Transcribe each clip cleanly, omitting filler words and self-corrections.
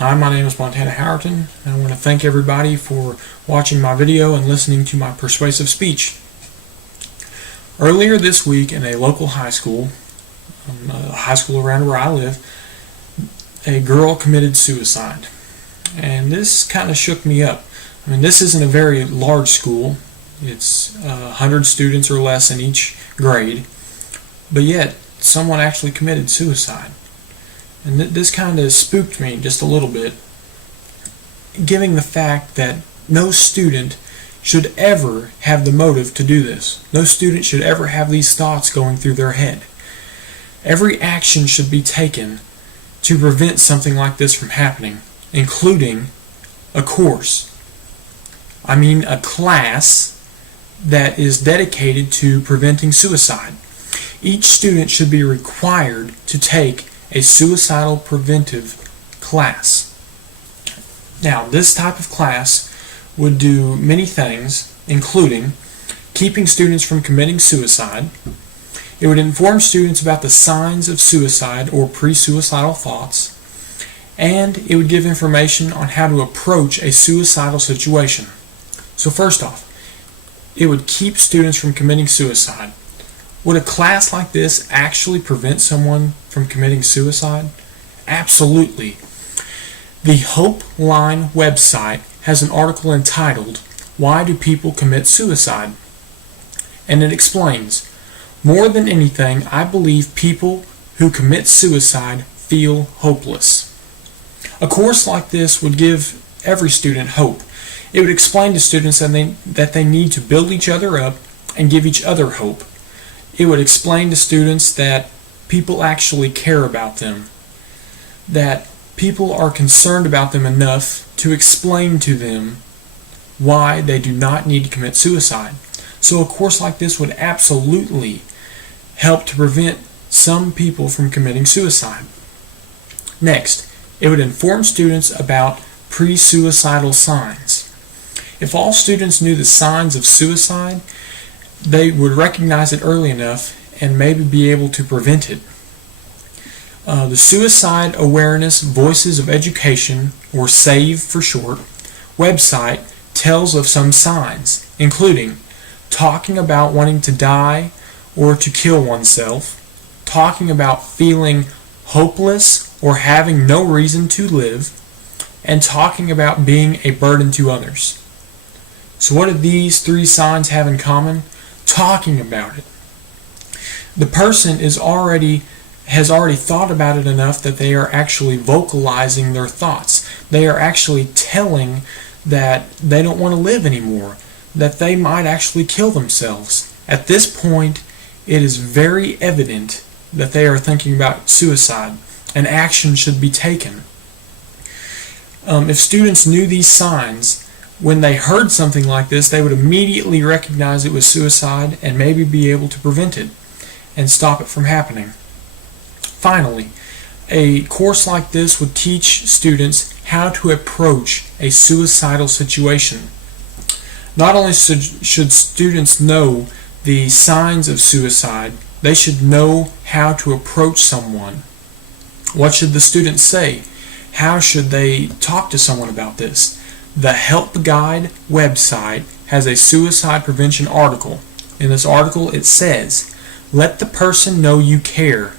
Hi, my name is Montana Howerton, and I want to thank everybody for watching my video and listening to my persuasive speech. Earlier this week in a local high school, a high school around where I live, a girl committed suicide. And this kind of shook me up. I mean, this isn't a very large school. It's 100 students or less in each grade, but yet someone actually committed suicide. And this kind of spooked me just a little bit, given the fact that no student should ever have the motive to do this. No student should ever have these thoughts going through their head. Every action should be taken to prevent something like this from happening, including a course. I mean a class that is dedicated to preventing suicide. Each student should be required to take a suicidal preventive class. Now, this type of class would do many things, including keeping students from committing suicide. It would inform students about the signs of suicide or pre-suicidal thoughts, and it would give information on how to approach a suicidal situation. So first off, it would keep students from committing suicide. Would a class like this actually prevent someone from committing suicide? Absolutely. The Hope Line website has an article entitled, "Why Do People Commit Suicide?" And it explains, "More than anything, I believe people who commit suicide feel hopeless." A course like this would give every student hope. It would explain to students that they need to build each other up and give each other hope. It would explain to students that people actually care about them, that people are concerned about them enough to explain to them why they do not need to commit suicide. So a course like this would absolutely help to prevent some people from committing suicide. Next, it would inform students about pre-suicidal signs. If all students knew the signs of suicide, they would recognize it early enough and maybe be able to prevent it. The Suicide Awareness Voices of Education, or SAVE for short, website tells of some signs, including talking about wanting to die or to kill oneself, talking about feeling hopeless or having no reason to live, and talking about being a burden to others. So what do these three signs have in common? Talking about it. The person has already thought about it enough that they are actually vocalizing their thoughts. They are actually telling that they don't want to live anymore, that they might actually kill themselves. At this point, it is very evident that they are thinking about suicide, and action should be taken. If students knew these signs, when they heard something like this, they would immediately recognize it was suicide and maybe be able to prevent it and stop it from happening. Finally, a course like this would teach students how to approach a suicidal situation. Not only should students know the signs of suicide, they should know how to approach someone. What should the students say? How should they talk to someone about this? The Help Guide website has a suicide prevention article. In this article it says, "Let the person know you care,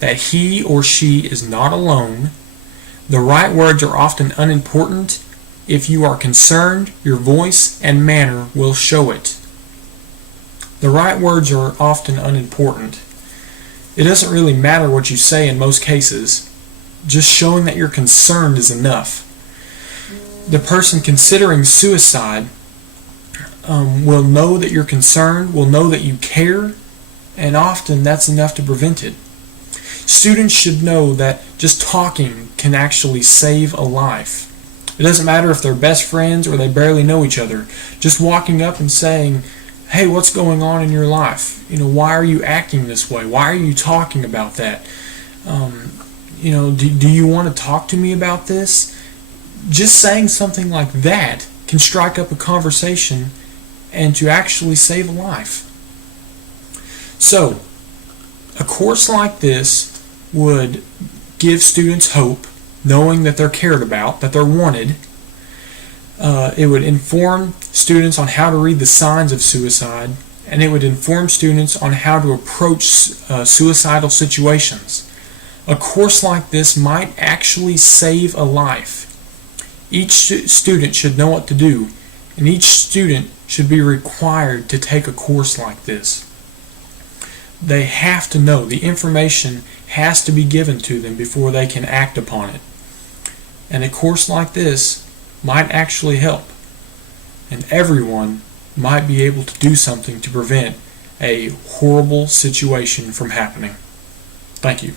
that he or she is not alone. The right words are often unimportant. If you are concerned, your voice and manner will show it." The right words are often unimportant. It doesn't really matter what you say in most cases. Just showing that you're concerned is enough. The person considering suicide will know that you're concerned, will know that you care, and often that's enough to prevent it. Students should know that just talking can actually save a life. It doesn't matter if they're best friends or they barely know each other. Just walking up and saying, "Hey, what's going on in your life? Why are you acting this way? Why are you talking about that? Do you want to talk to me about this?" Just saying something like that can strike up a conversation and to actually save a life. So, a course like this would give students hope, knowing that they're cared about, that they're wanted. It would inform students on how to read the signs of suicide, and it would inform students on how to approach suicidal situations. A course like this might actually save a life. Each student should know what to do, and each student should be required to take a course like this. They have to know. The information has to be given to them before they can act upon it. And a course like this might actually help. And everyone might be able to do something to prevent a horrible situation from happening. Thank you.